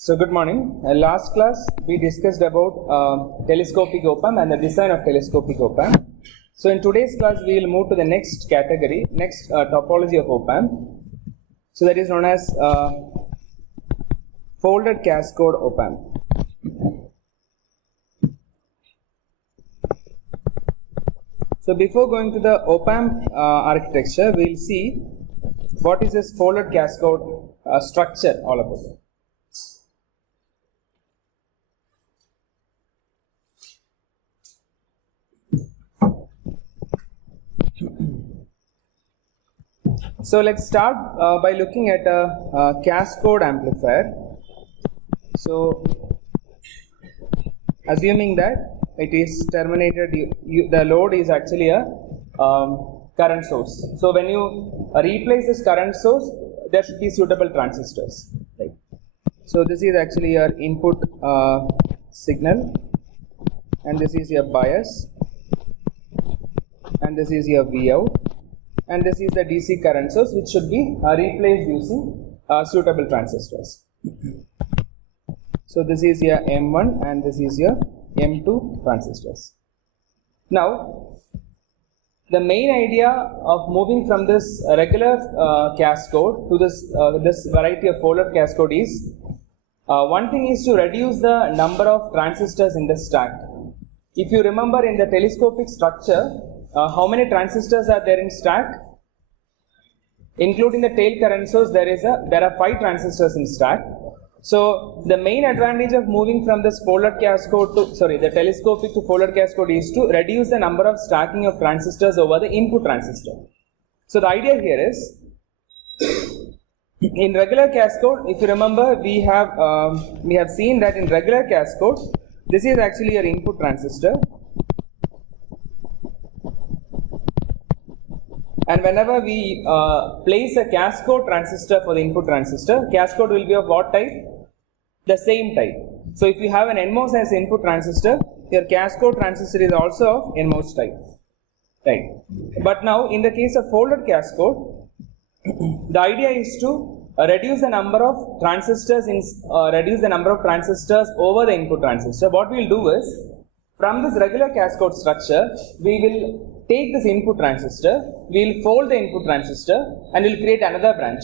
So good morning. Last class we discussed about telescopic Opamp and the design of telescopic Opamp. So in today's class we will move to the next category, next topology of Opamp. So that is known as folded cascode Opamp. So before going to the Opamp architecture, we will see what is this folded cascode structure all about. So let's start by looking at a cascode amplifier. So assuming that it is terminated, the load is actually a current source. So when you replace this current source, there should be suitable transistors. Right? So this is actually your input signal, and this is your bias, and this is your Vout, and this is the DC current source, which should be replaced using suitable transistors. So this is your M1 and this is your M2 transistors. Now the main idea of moving from this regular cascode to this variety of folded cascode is one thing is to reduce the number of transistors in the stack. If you remember, in the telescopic structure, how many transistors are there in stack? Including the tail current source, there are 5 transistors in stack. So the main advantage of moving from this folded cascode to the telescopic to folded cascode is to reduce the number of stacking of transistors over the input transistor. So the idea here is, in regular cascode, if you remember, we have seen that in regular cascode, this is actually your input transistor. And whenever we place a cascode transistor for the input transistor, cascode will be of what type? The same type. So if you have an NMOS as input transistor, your cascode transistor is also of NMOS type. Right. But now in the case of folded cascode, the idea is to reduce the number of transistors over the input transistor. What we will do is, from this regular cascode structure, we will take this input transistor, we will fold the input transistor, and we will create another branch.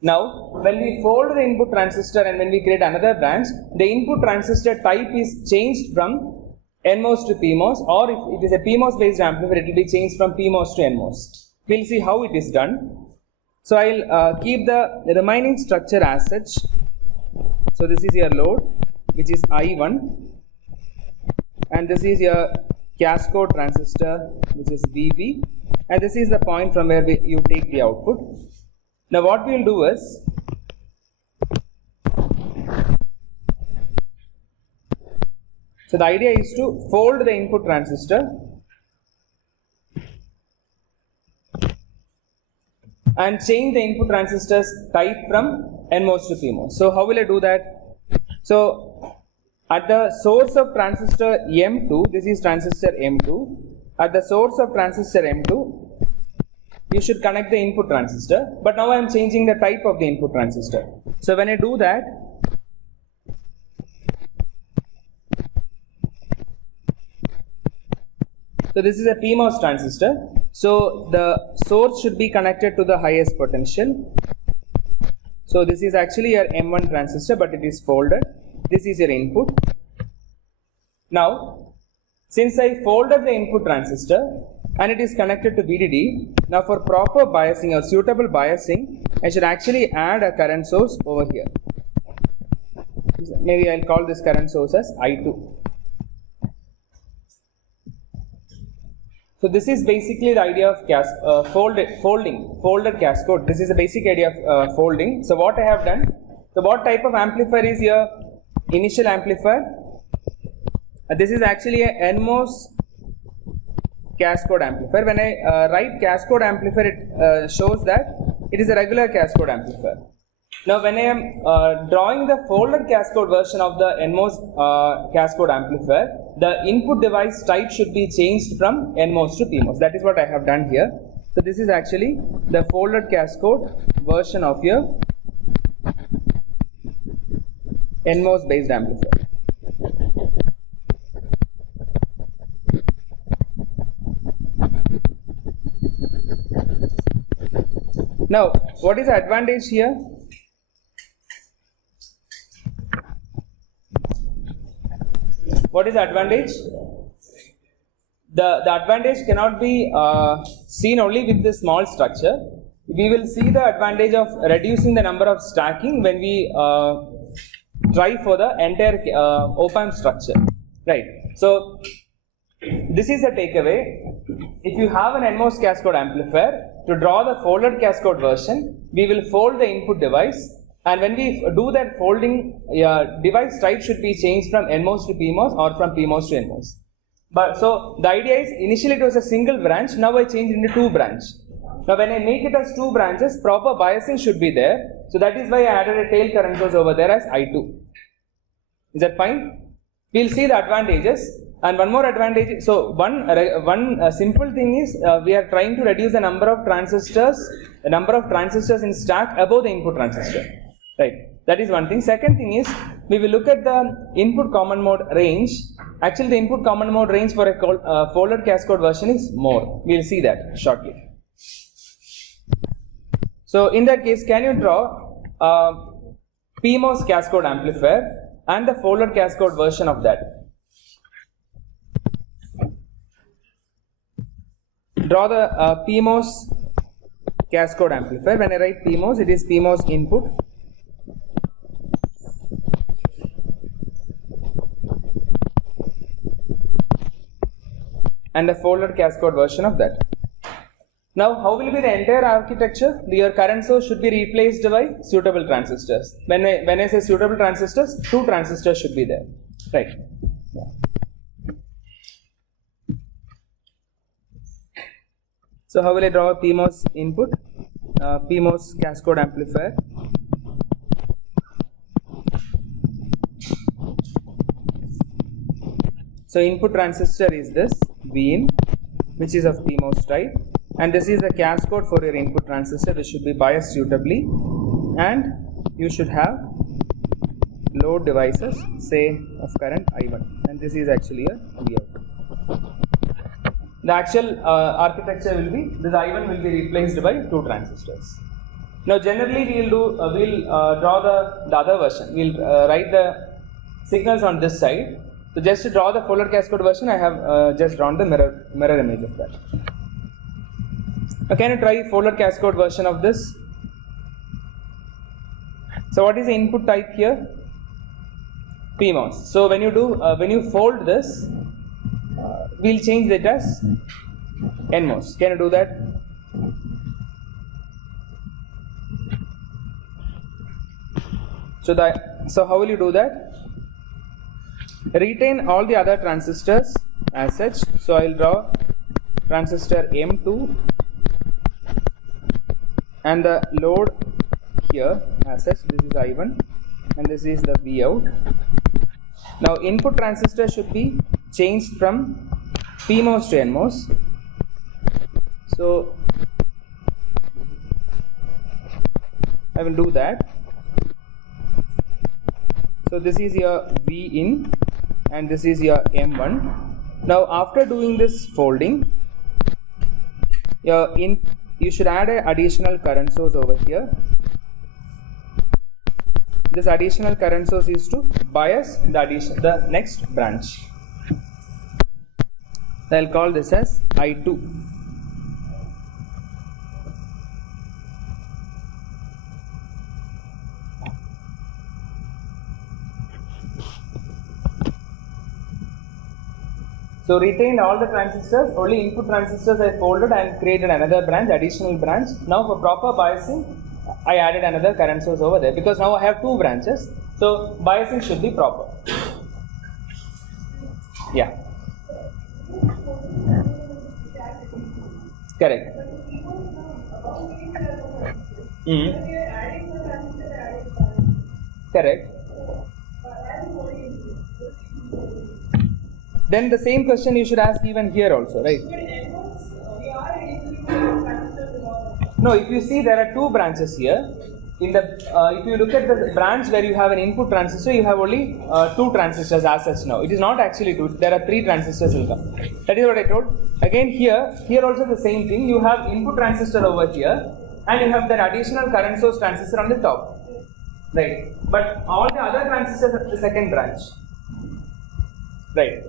Now, when we fold the input transistor and when we create another branch, the input transistor type is changed from NMOS to PMOS, or if it is a PMOS based amplifier, it will be changed from PMOS to NMOS. We will see how it is done. So I will keep the remaining structure as such. So this is your load, which is I1, and this is your cascode transistor, which is VB, and this is the point from where you take the output. Now what we will do is, so the idea is to fold the input transistor and change the input transistor's type from NMOS to PMOS. So how will I do that? So at the source of transistor M2, this is transistor M2, at the source of transistor M2, you should connect the input transistor, but now I am changing the type of the input transistor. So when I do that, so this is a PMOS transistor, so the source should be connected to the highest potential. So this is actually your M1 transistor, but it is folded. This is your input. Now, since I folded the input transistor and it is connected to VDD, now for proper biasing or suitable biasing, I should actually add a current source over here. Maybe I'll call this current source as I2. So this is basically the idea of folded cascode. This is the basic idea of folding. So what I have done, so what type of amplifier is your initial amplifier? This is actually a NMOS cascode amplifier. When I write cascode amplifier, it shows that it is a regular cascode amplifier. Now when I am drawing the folded cascode version of the NMOS cascode amplifier, the input device type should be changed from NMOS to PMOS. That is what I have done here. So this is actually the folded cascode version of your NMOS based amplifier. Now, what is the advantage here? What is the advantage? The advantage cannot be seen only with this small structure. We will see the advantage of reducing the number of stacking when we try for the entire Opamp structure, right? So this is a takeaway. If you have an NMOS cascode amplifier, to draw the folded cascode version, we will fold the input device, and when we do that folding, device type should be changed from NMOS to PMOS or from PMOS to NMOS. But so the idea is, initially it was a single branch, now I changed into 2 branch. Now when I make it as 2 branches, proper biasing should be there. So that is why I added a tail current source over there as I2. Is that fine? We'll see the advantages. And one more advantage, so one simple thing is, we are trying to reduce the number of transistors in stack above the input transistor, right? That is one thing. Second thing is, we will look at the input common mode range. Actually, the input common mode range for a folded cascode version is more. We will see that shortly. So in that case, can you draw a PMOS cascode amplifier and the folded cascode version of that? Draw the PMOS cascode amplifier. When I write PMOS, it is PMOS input. And the folded cascode version of that. Now, how will be the entire architecture? Your current source should be replaced by suitable transistors. When I say suitable transistors, 2 transistors should be there, right? So how will I draw a PMOS input, PMOS cascode amplifier? So input transistor is this Vin, which is of PMOS type, and this is the cascode for your input transistor, which should be biased suitably, and you should have load devices, say of current I1, and this is actually a Vout. The actual architecture will be, this I1 will be replaced by 2 transistors. Now generally we will draw the other version. We will write the signals on this side. So just to draw the folded cascode version, I have just drawn the mirror image of that. Now can you try folded cascode version of this? So what is the input type here? PMOS. So when you fold this, we'll change it as NMOS. Can you do that? So how will you do that? Retain all the other transistors as such. So I will draw transistor M2 and the load here as such. This is I1 and this is the Vout. Now input transistor should be changed from PMOS to NMOS. So I will do that. So this is your V in and this is your M1. Now after doing this folding, you should add an additional current source over here. This additional current source is to bias the next branch. So I'll call this as I2. So retain all the transistors, only input transistors I folded and created another branch, additional branch. Now for proper biasing, I added another current source over there because now I have 2 branches. So biasing should be proper. Yeah. Correct. Correct. Then the same question you should ask even here also, right? No, if you see there are 2 branches here. in the if you look at the branch where you have an input transistor, you have only 2 transistors as such now. It is not actually 2, there are 3 transistors will come. That is what I told. Again here also the same thing. You have input transistor over here and you have that additional current source transistor on the top. Right. But all the other transistors are the second branch. Right.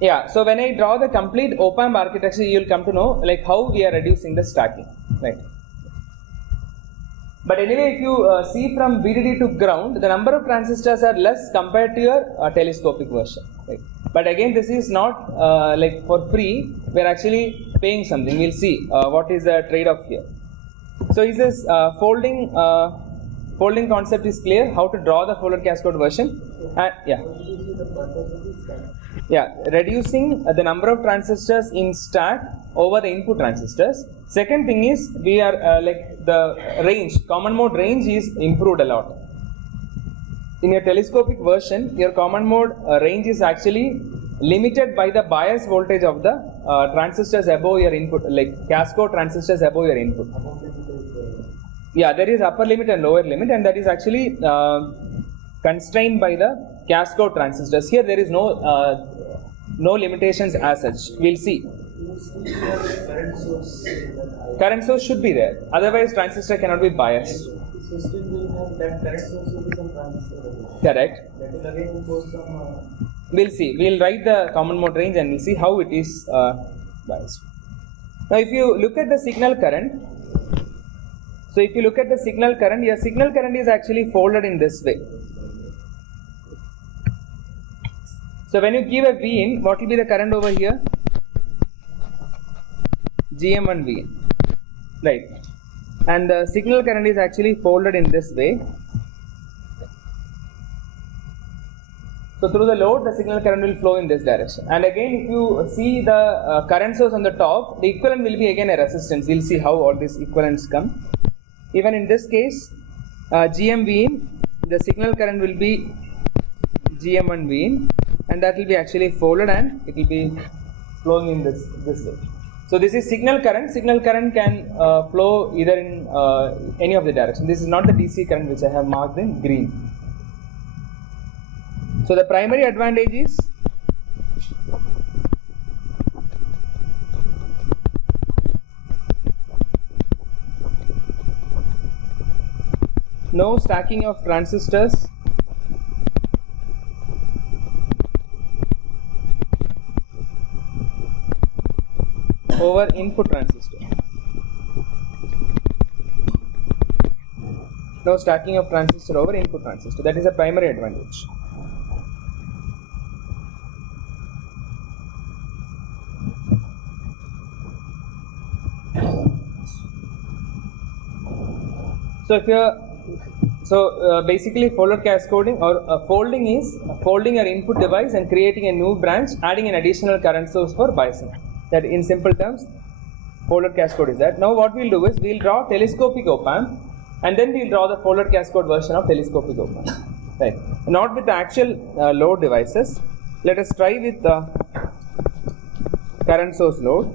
Yeah, so when I draw the complete Opamp architecture, you will come to know like how we are reducing the stacking. Right. But anyway, if you see from VDD to ground, the number of transistors are less compared to your telescopic version. Right. But again, this is not like for free. We are actually paying something. We'll see what is the trade-off here. So is this folding concept is clear? How to draw the folded cascode version? Yeah. Yeah, reducing the number of transistors in stack over the input transistors. Second thing is we are like the range, common mode range is improved a lot. In your telescopic version, your common mode range is actually limited by the bias voltage of the transistors above your input, like cascode transistors above your input. Yeah, there is upper limit and lower limit, and that is actually constrained by the cascode transistors. Here there is no limitations as such. We'll see. Current source should be there. Otherwise, transistor cannot be biased. Correct. We'll see. We'll write the common mode range and we'll see how it is biased. Now, if you look at the signal current, your signal current is actually folded in this way. So when you give a V in, what will be the current over here? GM1 V in, right? And the signal current is actually folded in this way. So through the load, the signal current will flow in this direction. And again, if you see the current source on the top, the equivalent will be again a resistance. We'll see how all these equivalents come. Even in this case, GM V in, the signal current will be GM1 V in, and that will be actually folded and it will be flowing in this way. So this is signal current. Signal current can flow either in any of the directions. This is not the DC current which I have marked in green. So the primary advantage is no stacking of transistors over input transistor. No stacking of transistor over input transistor. That is a primary advantage. So if you're basically folded cascoding or folding is folding your input device and creating a new branch, adding an additional current source for biasing. That in simple terms, folded cascode is that. Now what we'll do is we'll draw telescopic Opamp and then we'll draw the folded cascode version of telescopic Opamp. Right. Not with the actual load devices. Let us try with the current source load.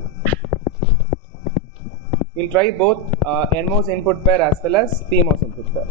We'll try both NMOS input pair as well as PMOS input pair.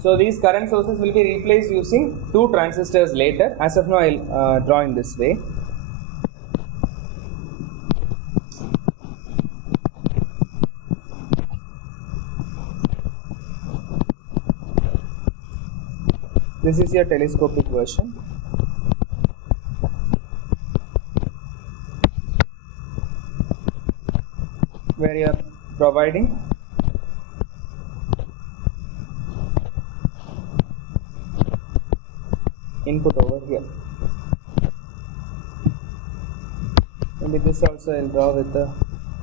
So these current sources will be replaced using 2 transistors later. As of now, I'll draw in this way. This is your telescopic version. Where you are providing input over here. And with this also I will draw with the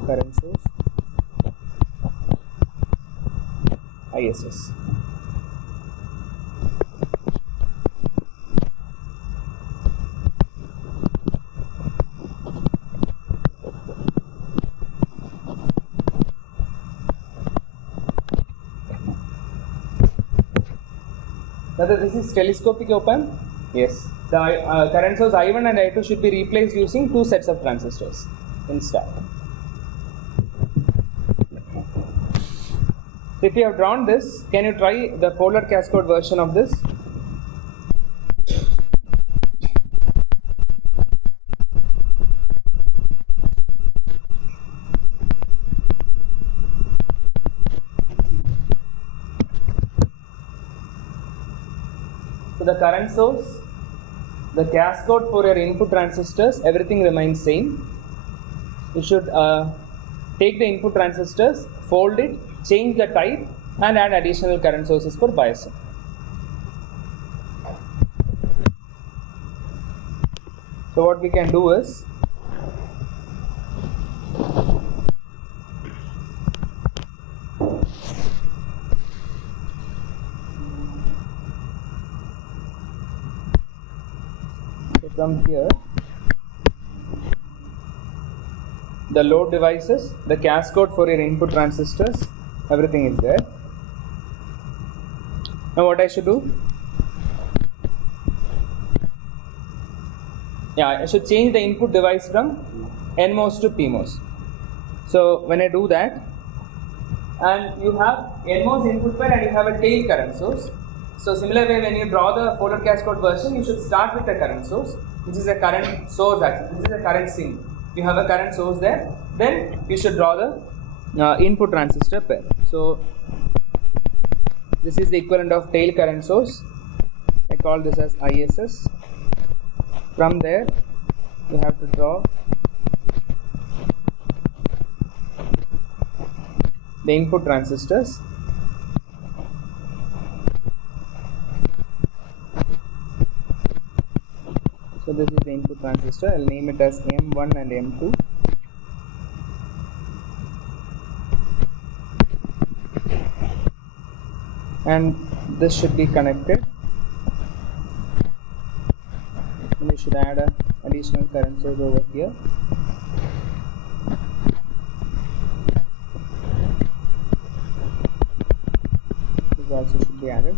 current source ISS. Whether this is telescopic op-amp? Yes. The current source I1 and I2 should be replaced using two sets of transistors instead. So if you have drawn this, can you try the polar cascode version of this? So the current source, the cascode for your input transistors, everything remains same. You should take the input transistors, fold it, change the type and add additional current sources for biasing. So what we can do is, from here, the load devices, the cascode for your input transistors, everything is there. Now what I should do? I should change the input device from NMOS to PMOS. So when I do that, and you have NMOS input pair and you have a tail current source. So similar way, when you draw the polar cascode version, you should start with a current source, which is a current source actually. This is a current sink. You have a current source there. Then you should draw the input transistor pair. So this is the equivalent of tail current source. I call this as ISS. From there, you have to draw the input transistors. So this is the input transistor. I'll name it as M1 and M2. And this should be connected. And we should add an additional current source over here. This also should be added.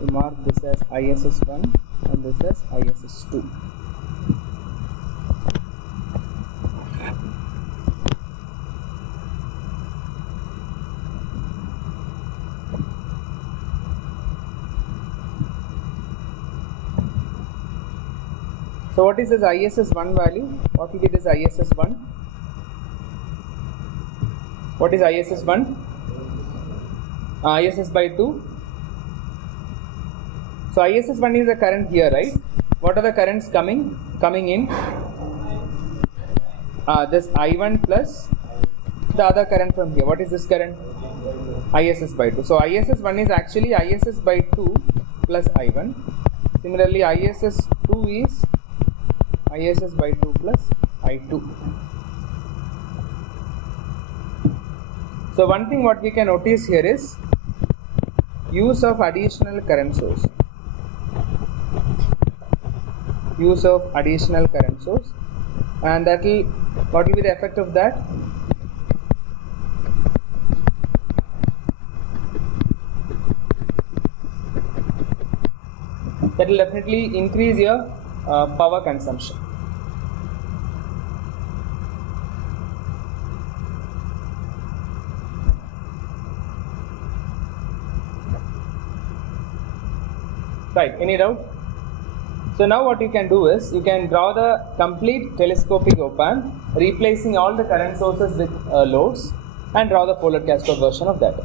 I'll mark this as ISS1 and this as ISS2. So what is this ISS1 value? What will be this ISS1? What is ISS1? ISS by 2. So ISS1 is the current here, right? What are the currents coming in? This I1 plus the other current from here. What is this current? ISS by 2. So ISS1 is actually ISS by 2 plus I1. Similarly, ISS2 is ISS by 2 plus I2. So one thing what we can notice here is use of additional current source. Use of additional current source, and that will, what will be the effect of that? That will definitely increase your power consumption. Right, any doubt? So now what you can do is, you can draw the complete telescopic op-amp, replacing all the current sources with loads, and draw the polar cascode version of that.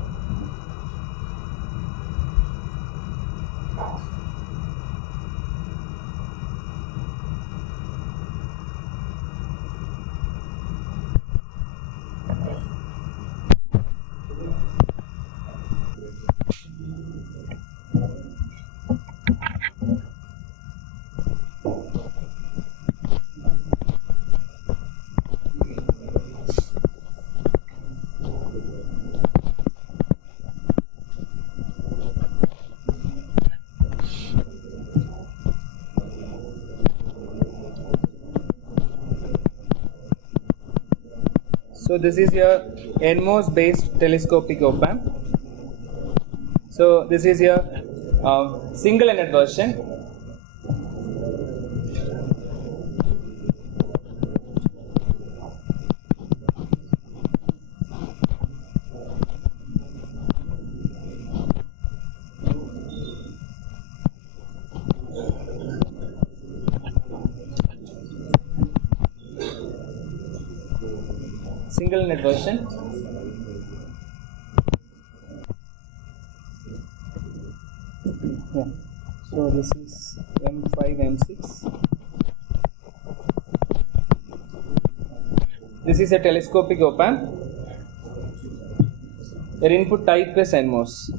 So this is your NMOS based telescopic op-amp. So this is your single-ended version. Single-ended version. Yeah. So this is M5, M6. This is a telescopic op-amp. Your input type is NMOS.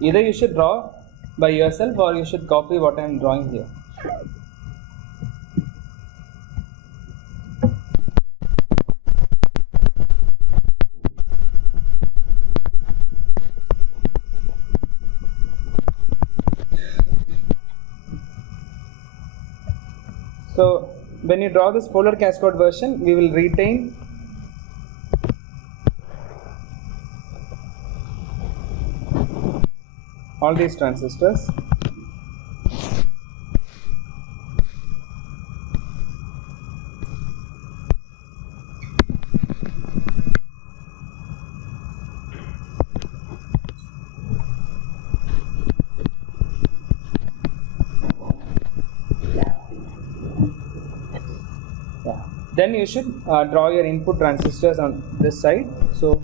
Either you should draw by yourself or you should copy what I am drawing here. So when you draw this polar cascode version, we will retain all these transistors. Then you should draw your input transistors on this side. So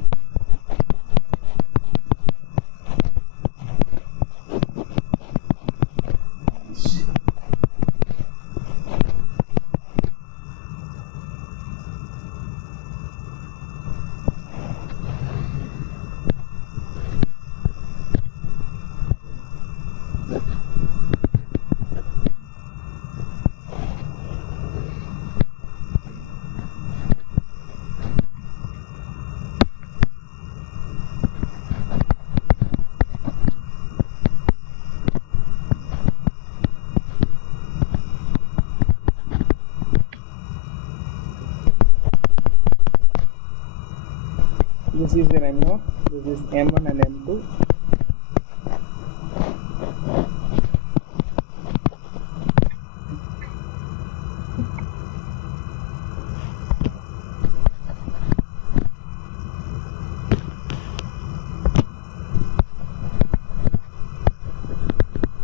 this is your M0, this is M1 and M2.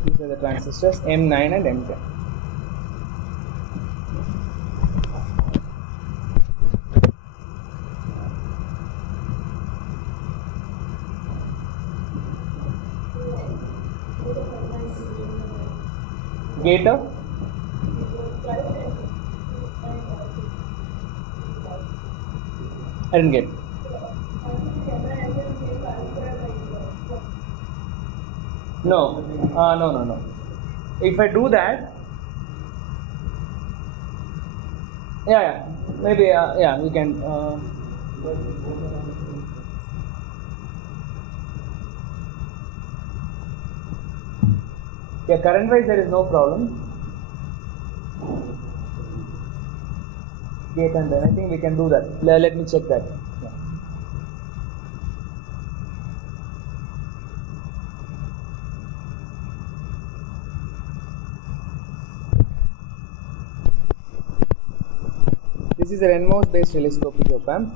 These are the transistors M9 and M10. Gator. I didn't get. No, no. If I do that, yeah, maybe, yeah, we can. Yeah, current wise there is no problem. Gate and then I think we can do that. Let me check that. Yeah. This is an NMOS based telescopic op-amp.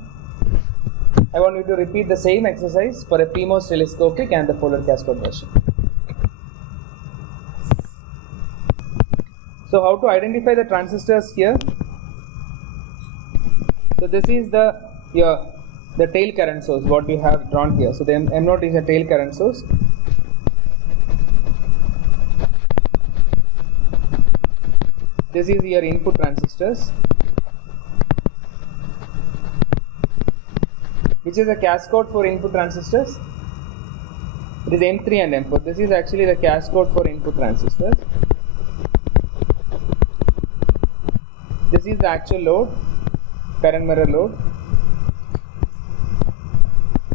I want you to repeat the same exercise for a PMOS telescopic and the polar cascode version. So how to identify the transistors here? So this is the tail current source, what we have drawn here. So the M0 is a tail current source. This is your input transistors, which is a cascode for input transistors. It is M3 and M4. This is actually the cascode for input transistors. This is the actual load, current mirror load,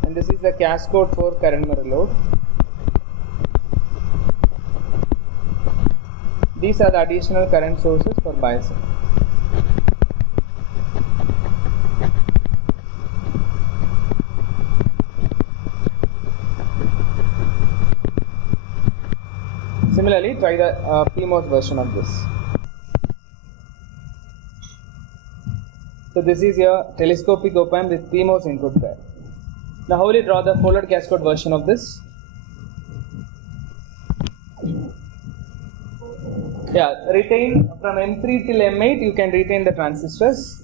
and this is the cascode for current mirror load. These are the additional current sources for biasing. Similarly, try the PMOS version of this. So this is your telescopic op-amp with PMOS input pair. Now how will you draw the folded cascode version of this? Yeah, retain from M3 till M8 you can retain the transistors.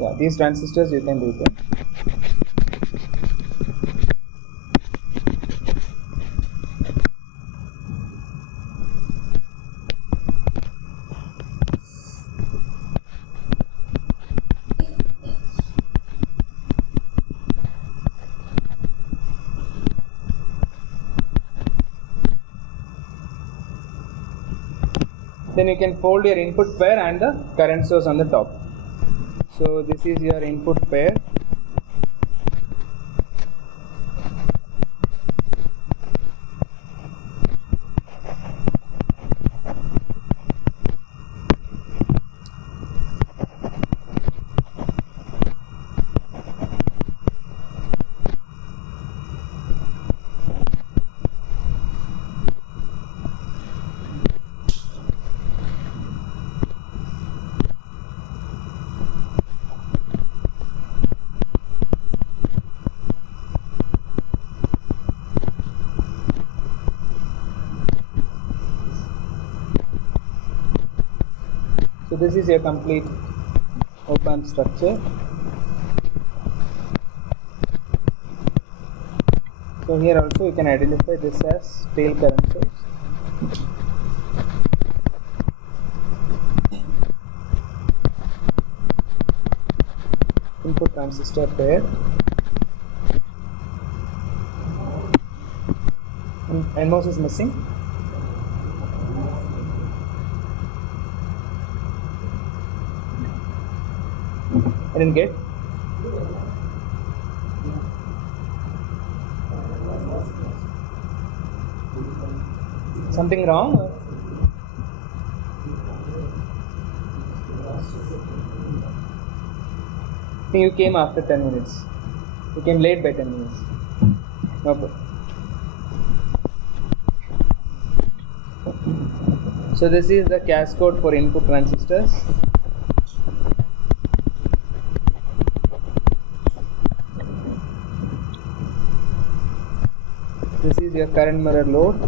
Yeah, these transistors you can retain. Then you can fold your input pair and the current source on the top. So this is your input pair. So this is your complete op-amp structure. So here also you can identify this as tail current source. Input transistor pair. And NMOS is missing. I didn't get. Something wrong? I think you came after 10 minutes. You came late by 10 minutes. No problem. So this is the cascode for input transistors. This is your current mirror load.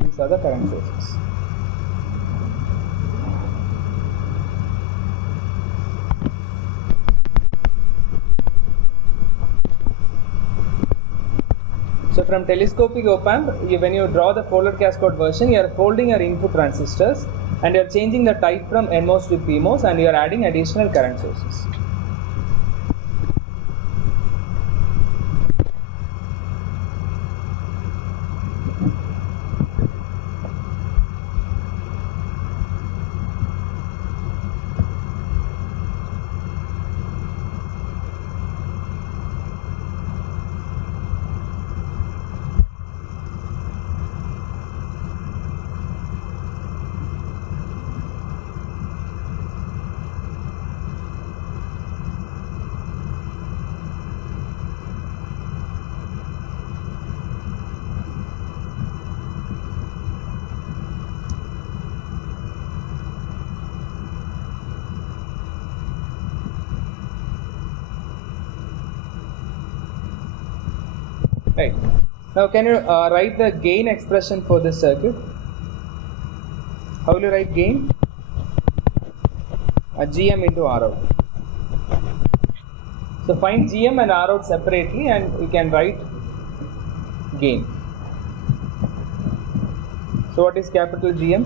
These are the current sources. So from telescopic op-amp, when you draw the folded cascode version, you are folding your input transistors and you are changing the type from NMOS to PMOS and you are adding additional current sources. Right. Now can you write the gain expression for this circuit? How will you write gain? GM into Rout. So find GM and Rout separately and you can write gain. So what is capital GM?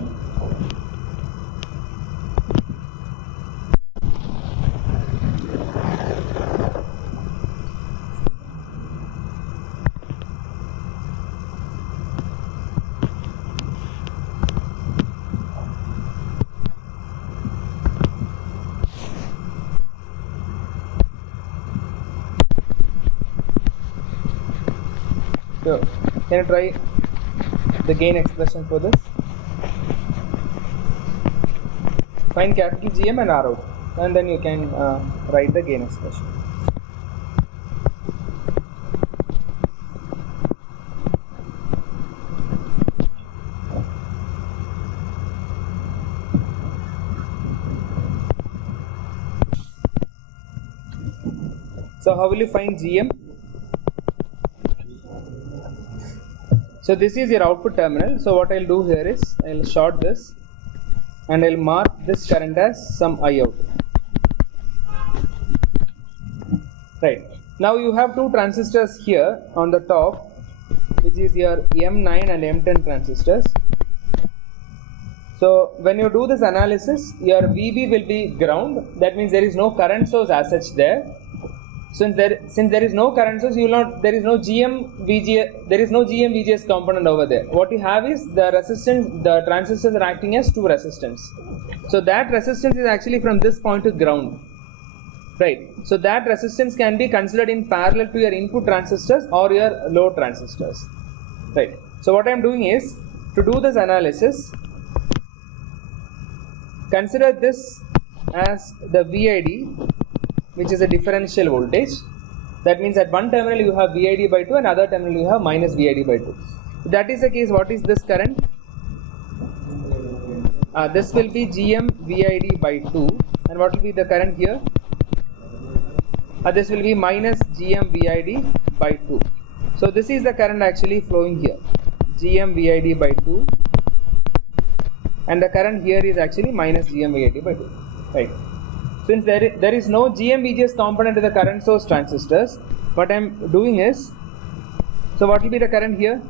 So can you try the gain expression for this? Find capital GM and R out, and then you can write the gain expression. So how will you find GM? So this is your output terminal. So what I'll do here is I'll short this and I'll mark this current as some I out. Right. Now you have two transistors here on the top, which is your M9 and M10 transistors. So when you do this analysis, your VB will be ground. That means there is no current source as such there. Since there is no current source, there is no GM-VGS component over there. What you have is the resistance. The transistors are acting as two resistance. So that resistance is actually from this point to ground, right? So that resistance can be considered in parallel to your input transistors or your load transistors, right? So what I am doing is, to do this analysis, consider this as the VID, which is a differential voltage. That means at one terminal you have VID by 2 and other terminal you have minus VID by 2. If that is the case, what is this current? This will be GM VID by 2, and what will be the current here? This will be minus GM VID by 2. So this is the current actually flowing here, GM VID by 2, and the current here is actually minus GM VID by 2, right? Since there is no GM-VGS component to the current source transistors, what I am doing is, so what will be the current here?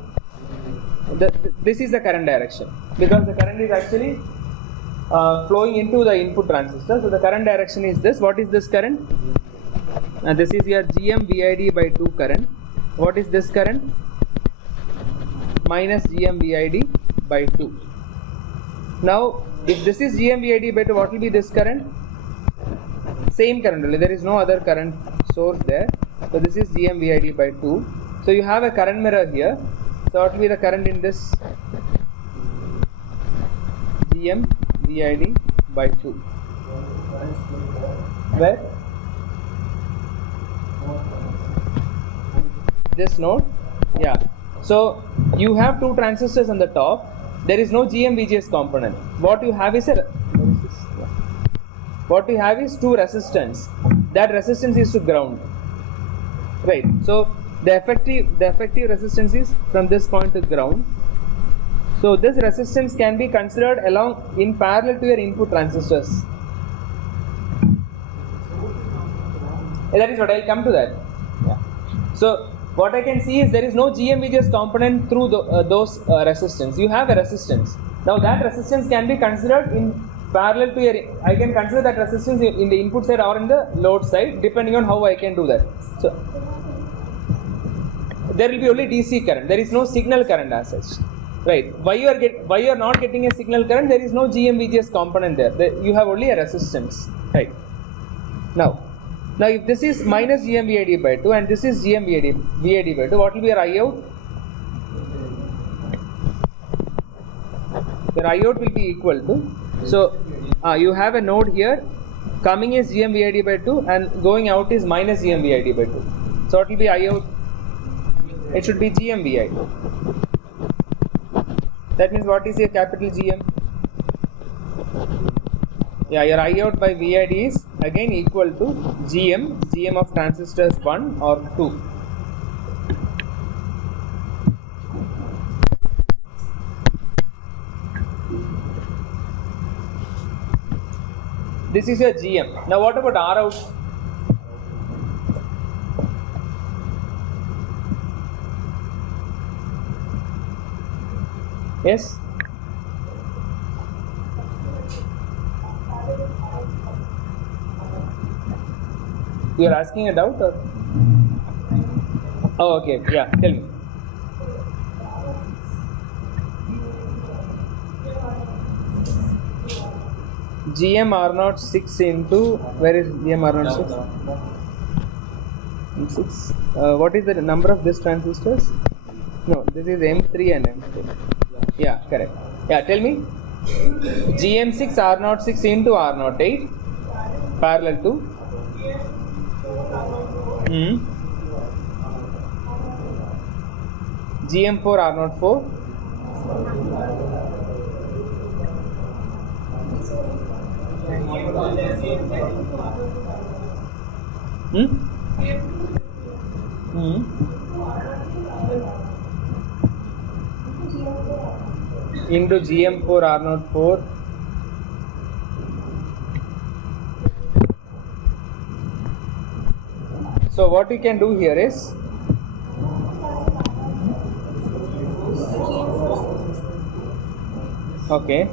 This is the current direction, because the current is actually flowing into the input transistor. So the current direction is this. What is this current? This is your GM-VID by 2 current. What is this current? Minus GM-VID by 2. Now, if this is GM-VID by 2, what will be this current? Same current only, there is no other current source there. So this is GM-VID by 2. So you have a current mirror here. So what will be the current in this? GM-VID by 2. Where? This node? Yeah. So you have two transistors on the top. There is no GM-VGS component. What you have is two resistance. That resistance is to ground, right? So the effective resistance is from this point to ground. So this resistance can be considered along in parallel to your input transistors. That is what I'll come to that. Yeah. So what I can see is there is no GM-VGS component through those resistance. You have a resistance. Now that resistance can be considered in parallel to your, I can consider that resistance in the input side or in the load side, depending on how I can do that. So there will be only DC current. There is no signal current as such, right? Why you are not getting a signal current? There is no GM-VGS component there. You have only a resistance, right? Now if this is minus GM-VID by 2 and this is GM-VID by 2, what will be your I out? Your I out will be equal to, so you have a node here, coming is GM-VID by 2 and going out is minus GM-VID by 2. So what will be I out? It should be GM-VID. That means what is your capital GM? Yeah, your I out by VID is again equal to GM of transistors 1 or 2. This is your GM. Now what about R out? Yes? You are asking a doubt or? Oh, okay. Yeah, tell me. GM R0 6 into, where is GM R0 6? 6. What is the number of this transistors? No, this is M3 and M4. Yeah, correct. Yeah, tell me. GM6 R0 6 into R0 8 parallel to GM4 R0 4 into GM4 R0 4 So what we can do here is okay.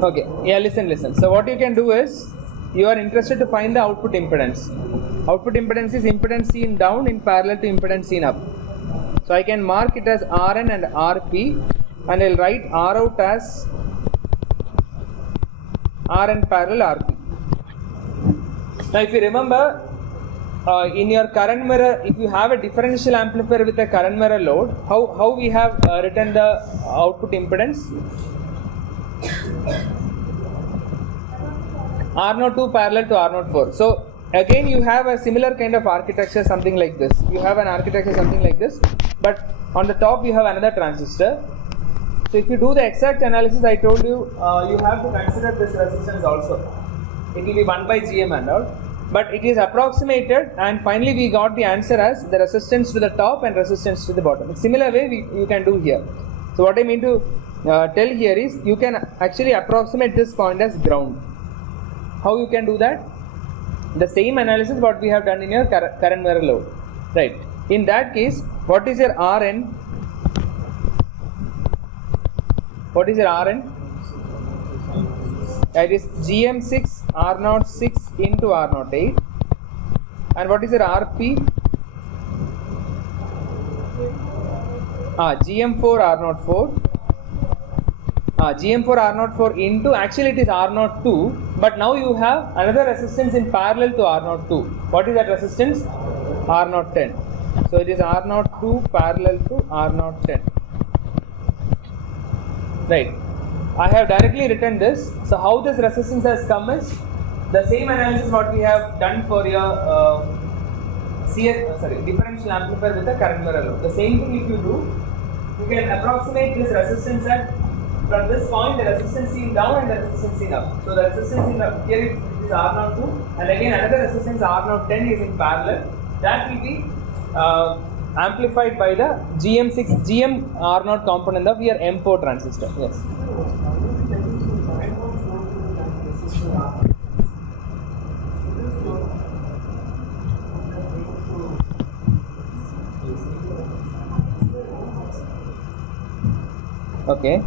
Okay, yeah, listen. So what you can do is, you are interested to find the output impedance. Output impedance is impedance seen down in parallel to impedance seen up. So I can mark it as Rn and Rp, and I'll write Rout as Rn parallel Rp. Now if you remember, in your current mirror, if you have a differential amplifier with a current mirror load, how we have written the output impedance? R02 parallel to R04. So again you have a similar kind of architecture, something like this. You have an architecture something like this, but on the top you have another transistor. So if you do the exact analysis I told you, you have to consider this resistance also. It will be 1 by GM and all. But it is approximated, and finally we got the answer as the resistance to the top and resistance to the bottom. In similar way you can do here. So what I mean to tell here is, you can actually approximate this point as ground. How you can do that? The same analysis what we have done in your current mirror load, right? In that case, what is your Rn? What is your Rn? That is GM6 R0 6 into R0 8. And what is your Rp? GM4 R0 4. GM4 R0 4 into, actually it is R0 2, but now you have another resistance in parallel to R0 2. What is that resistance? R0 10. So it is R0 2 parallel to R0 10. Right. I have directly written this. So how this resistance has come is the same analysis what we have done for your differential amplifier with the current mirror load. The same thing if you do, you can approximate this resistance at, from this point, the resistance seen down and the resistance seen up. So the resistance seen up here it is R0 2, and again another resistance R0 10 is in parallel. That will be amplified by the GM6 GM R0 component of your M4 transistor. Yes. Okay.